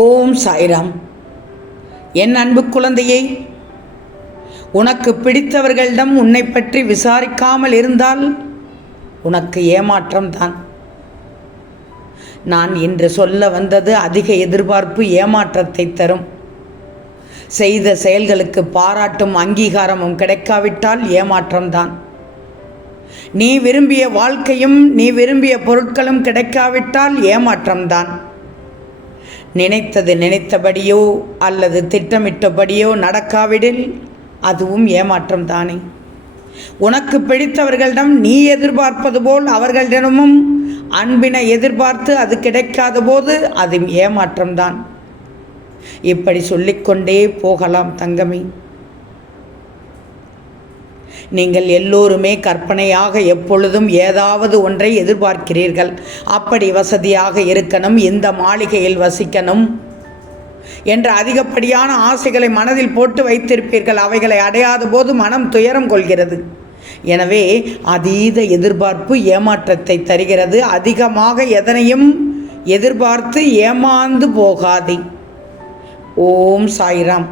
ஓம் சாய்ராம். என் அன்பு குழந்தையே, உனக்கு பிடித்தவர்களிடம் உன்னை பற்றி விசாரிக்காமல் இருந்தால் உனக்கு ஏமாற்றம்தான். நான் இன்று சொல்ல வந்தது அதிக எதிர்பார்ப்பு ஏமாற்றத்தை தரும். செய்த செயல்களுக்கு பாராட்டும் அங்கீகாரமும் கிடைக்காவிட்டால் ஏமாற்றம்தான். நீ விரும்பிய வாழ்க்கையும் நீ விரும்பிய பொருட்களும் கிடைக்காவிட்டால் ஏமாற்றம்தான். நினைத்தது நினைத்தபடியோ அல்லது திட்டமிட்டபடியோ நடக்காவிடில் அதுவும் ஏமாற்றம் தானே. உனக்கு பிடித்தவர்களிடம் நீ எதிர்பார்ப்பது போல் அவர்களிடமும் அன்பினை எதிர்பார்த்து அது கிடைக்காத போது அது ஏமாற்றம்தான். இப்படி சொல்லிக்கொண்டே போகலாம் தங்கமே. நீங்கள் எல்லோருமே கற்பனையாக எப்பொழுதும் ஏதாவது ஒன்றை எதிர்பார்க்கிறீர்கள். அப்படி வசதியாக இருக்கணும், இந்த மாளிகையில் வசிக்கணும் என்ற அதிகப்படியான ஆசைகளை மனதில் போட்டு வைத்திருப்பீர்கள். அவைகளை அடையாத போது மனம் துயரம் கொள்கிறது. எனவே அதீத எதிர்பார்ப்பு ஏமாற்றத்தை தருகிறது. அதிகமாக எதனையும் எதிர்பார்த்து ஏமாந்து போகாதே. ஓம் சாய்ராம்.